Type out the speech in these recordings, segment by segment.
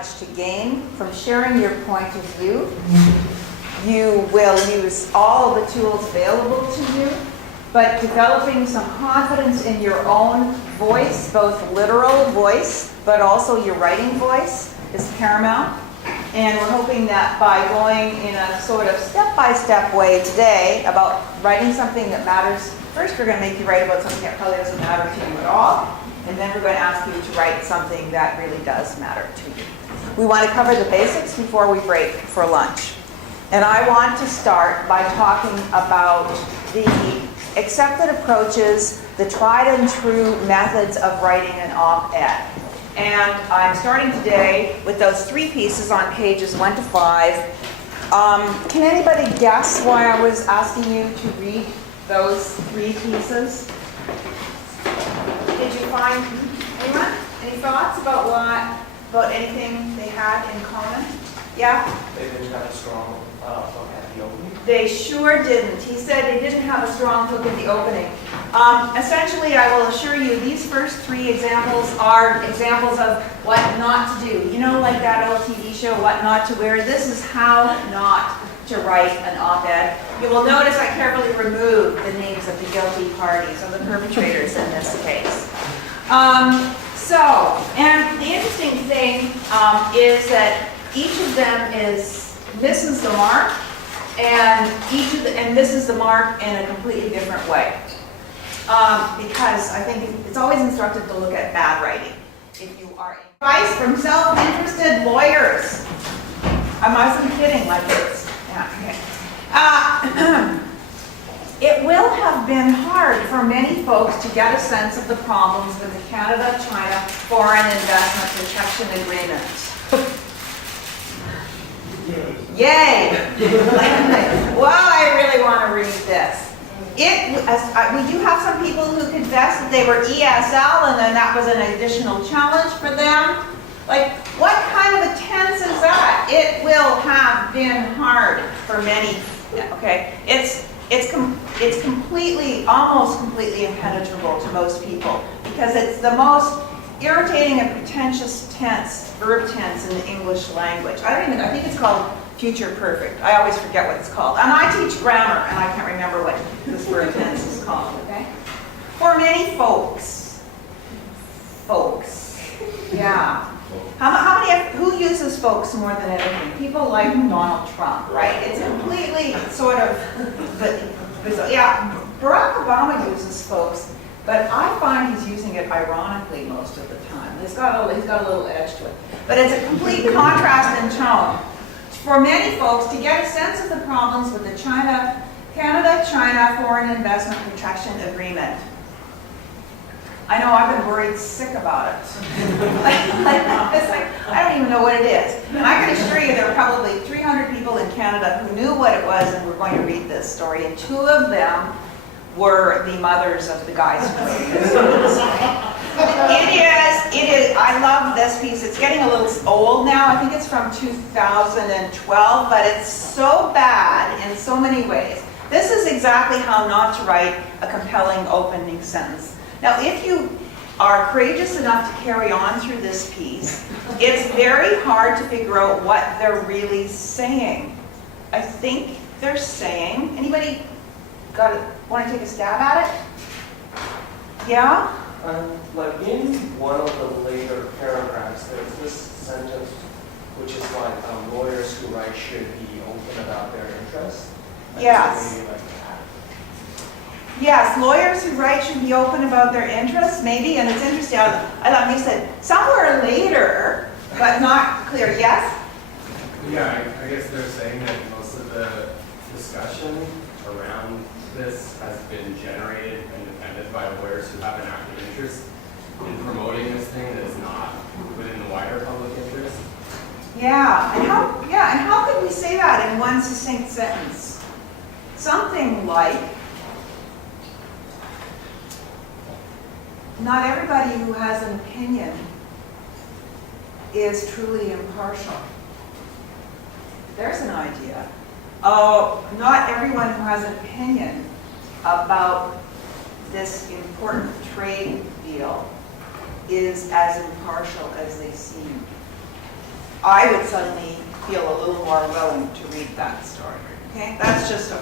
much to gain from sharing your point of view. You will use all of the tools available to you, but developing some confidence in your own voice, both literal voice, but also your writing voice, is paramount. And we're hoping that by going in a sort of step-by-step way today about writing something that matters, first we're going to make you write about something that probably doesn't matter to you at all, and then we're going to ask you to write something that really does matter to you. We want to cover the basics before we break for lunch. And I want to start by talking about the accepted approaches, the tried and true methods of writing an op-ed. And I'm starting today with those 3 pieces on pages 1 to 5. Can anybody guess why I was asking you to read those 3 pieces? Did you find anyone? Any thoughts about anything they had in common? Yeah? They didn't have a strong hook at the opening. They sure didn't. He said they didn't have a strong hook at the opening. Essentially, I will assure you, these first 3 examples are examples of what not to do. You know, like that old TV show, What Not to Wear? This is how not to write an op-ed. You will notice I carefully removed the names of the guilty parties, or the perpetrators in this case. And the interesting thing is that each of them misses the mark, and misses the mark in a completely different way. Because I think it's always instructive to look at bad writing. If you are advice from self-interested lawyers. I mustn't be kidding like this. Yeah, okay. It will have been hard for many folks to get a sense of the problems with the Canada-China Foreign Investment Protection Agreement. Yay! Well, I really want to read this. We do have some people who confess that they were ESL and then that was an additional challenge for them. Like, what kind of a tense is that? It will have been hard for many. Okay, it's completely, almost completely impenetrable to most people because it's the most irritating and pretentious tense, verb tense in the English language. I think it's called future perfect. I always forget what it's called. And I teach grammar, and I can't remember what this verb tense is called, okay? For many folks, yeah. Who uses folks more than anything? People like Donald Trump, right? It's completely sort of, yeah, Barack Obama uses folks, but I find he's using it ironically most of the time. He's got a little edge to it. But it's a complete contrast in tone. For many folks, to get a sense of the problems with the Canada-China Foreign Investment Protection Agreement. I know I've been worried sick about it. It's like, I don't even know what it is. And I can assure you there were probably 300 people in Canada who knew what it was and were going to read this story. And 2 of them were the mothers of the guys who wrote this. It is, I love this piece. It's getting a little old now. I think it's from 2012, but it's so bad in so many ways. This is exactly how not to write a compelling opening sentence. Now, if you are courageous enough to carry on through this piece, it's very hard to figure out what they're really saying. I think they're saying, anybody want to take a stab at it? Yeah? Like in one of the later paragraphs, there's this sentence which is like lawyers who write should be open about their interests. Yes. Maybe like that. Yes, lawyers who write should be open about their interests, maybe, and it's interesting. I thought you said somewhere later, but not clear. Yes? Yeah, I guess they're saying that most of the discussion around this has been generated and defended by lawyers who have an active interest in promoting this thing that is not within the wider public interest. Yeah, and how could we say that in one succinct sentence? Something like, not everybody who has an opinion is truly impartial. There's an idea. Oh, not everyone who has an opinion about this important trade deal is as impartial as they seem. I would suddenly feel a little more willing to read that story. Okay, that's just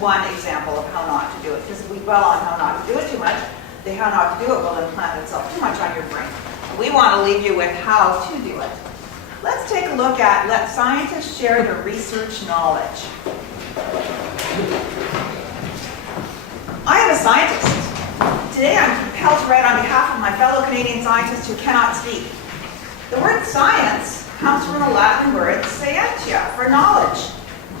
one example of how not to do it, because if we dwell on how not to do it too much, the how not to do it will implant itself too much on your brain. We want to leave you with how to do it. Let's take a look at let scientists share their research knowledge. I am a scientist. Today I'm compelled to write on behalf of my fellow Canadian scientists who cannot speak. The word science comes from the Latin word scientia, for knowledge.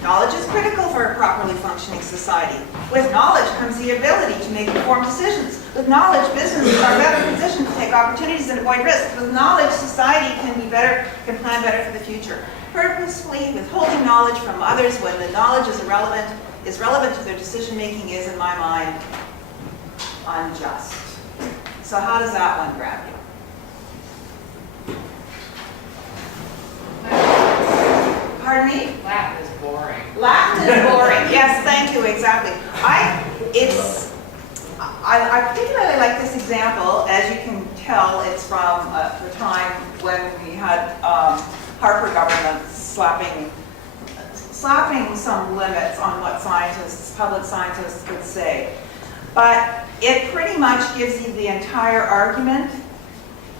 Knowledge is critical for a properly functioning society. With knowledge comes the ability to make informed decisions. With knowledge, businesses are better positioned to take opportunities and avoid risks. With knowledge, society can plan better for the future. Purposefully withholding knowledge from others when the knowledge is relevant to their decision making is, in my mind, unjust. So how does that one grab you? Pardon me? Latin is boring. Latin is boring. Yes, thank you, exactly. I particularly like this example. As you can tell, it's from the time when we had Harper government slapping some limits on what public scientists could say. But it pretty much gives you the entire argument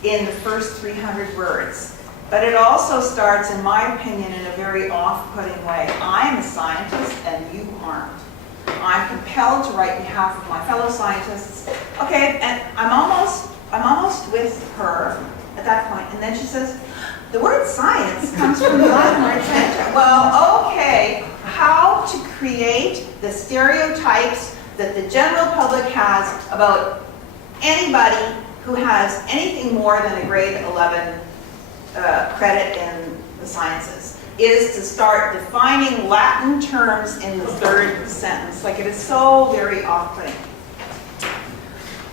in the first 300 words. But it also starts, in my opinion, in a very off-putting way. I'm a scientist and you aren't. I'm compelled to write on behalf of my fellow scientists. Okay, and I'm almost with her at that point, and then she says, the word science comes from the Latin word scientia. Well, okay, how to create the stereotypes that the general public has about anybody who has anything more than a grade 11 credit in the sciences is to start defining Latin terms in the third sentence. Like, it is so very off-putting.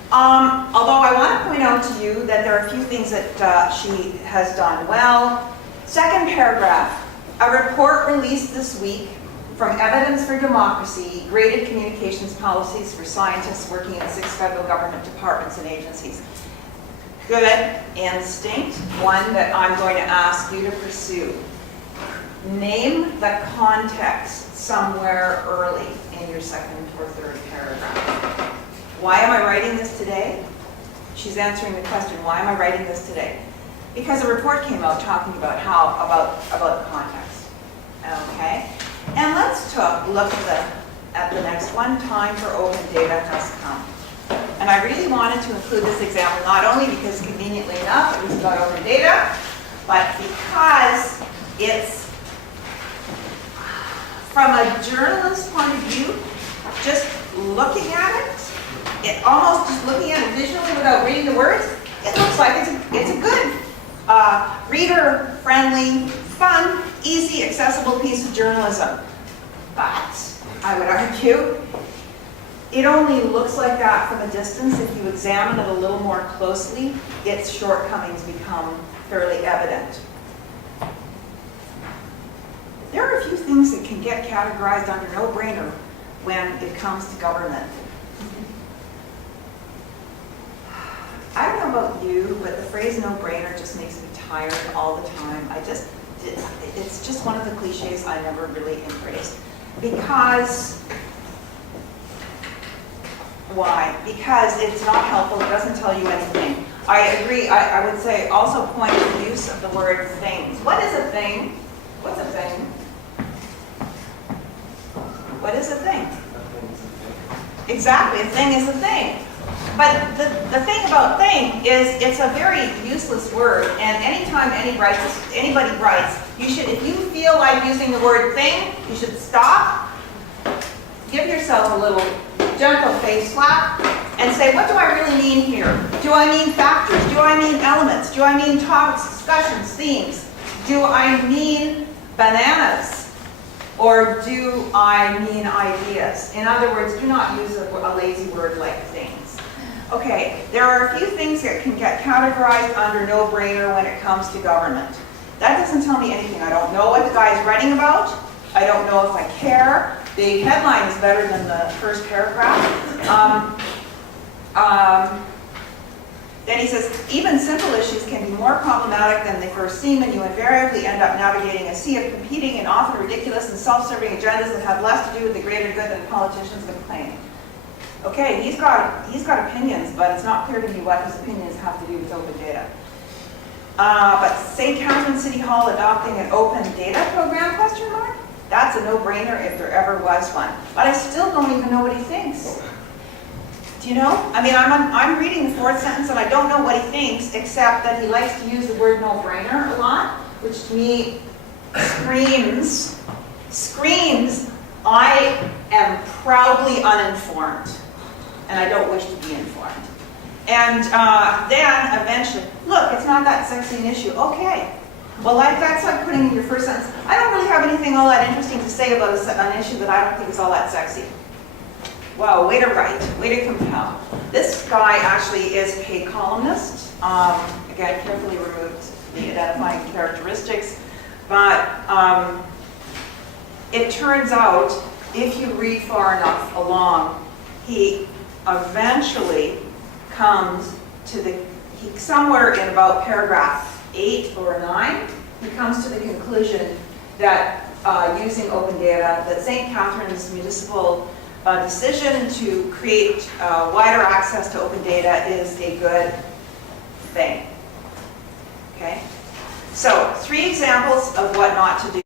Although I want to point out to you that there are a few things that she has done well. Second paragraph, a report released this week from Evidence for Democracy, graded communications policies for scientists working in 6 federal government departments and agencies. Good instinct, one that I'm going to ask you to pursue. Name the context somewhere early in your second or third paragraph. Why am I writing this today? She's answering the question, why am I writing this today? Because a report came out talking about about the context. Okay? And let's look at the next one. Time for open data has come. And I really wanted to include this example, not only because conveniently enough it was about open data, but because it's, from a journalist's point of view, just looking at it, almost just looking at it visually without reading the words, it looks like it's a good, reader-friendly, fun, easy, accessible piece of journalism. But I would argue it only looks like that from a distance. If you examine it a little more closely, its shortcomings become fairly evident. There are a few things that can get categorized under no-brainer when it comes to government. I don't know about you, but the phrase no-brainer just makes me tired all the time. It's just one of the cliches I never really embraced. Because, why? Because it's not helpful, it doesn't tell you anything. I agree, I would say also point to the use of the word things. What is a thing? What's a thing? What is a thing? Exactly, a thing is a thing. But the thing about thing is it's a very useless word, and anytime anybody writes, you should, if you feel like using the word thing, you should stop, give yourself a little gentle face slap, and say, what do I really mean here? Do I mean factors? Do I mean elements? Do I mean topics, discussions, themes? Do I mean bananas? Or do I mean ideas? In other words, do not use a lazy word like things. Okay, there are a few things that can get categorized under no-brainer when it comes to government. That doesn't tell me anything. I don't know what the guy's writing about. I don't know if I care. The headline is better than the first paragraph. Then he says, even simple issues can be more problematic than they first seem, and you invariably end up navigating a sea of competing and often ridiculous and self-serving agendas that have less to do with the greater good than politicians would claim. Okay, he's got opinions, but it's not clear to me what his opinions have to do with open data. But St. Catharines City Hall adopting an open data program, question mark? That's a no-brainer if there ever was one. But I still don't even know what he thinks. Do you know? I mean, I'm reading the fourth sentence and I don't know what he thinks, except that he likes to use the word no-brainer a lot, which to me screams, I am proudly uninformed, and I don't wish to be informed. And then eventually, look, it's not that sexy an issue. Okay. Well, that's like putting in your first sentence, I don't really have anything all that interesting to say about an issue that I don't think is all that sexy. Wow, way to write, way to compel. This guy actually is a paid columnist. Again, carefully removed the identifying characteristics. But it turns out, if you read far enough along, he eventually comes to somewhere in about paragraph 8 or 9, he comes to the conclusion that using open data, that St. Catharines Municipal decision to create wider access to open data is a good thing. Okay? So, 3 examples of what not to do.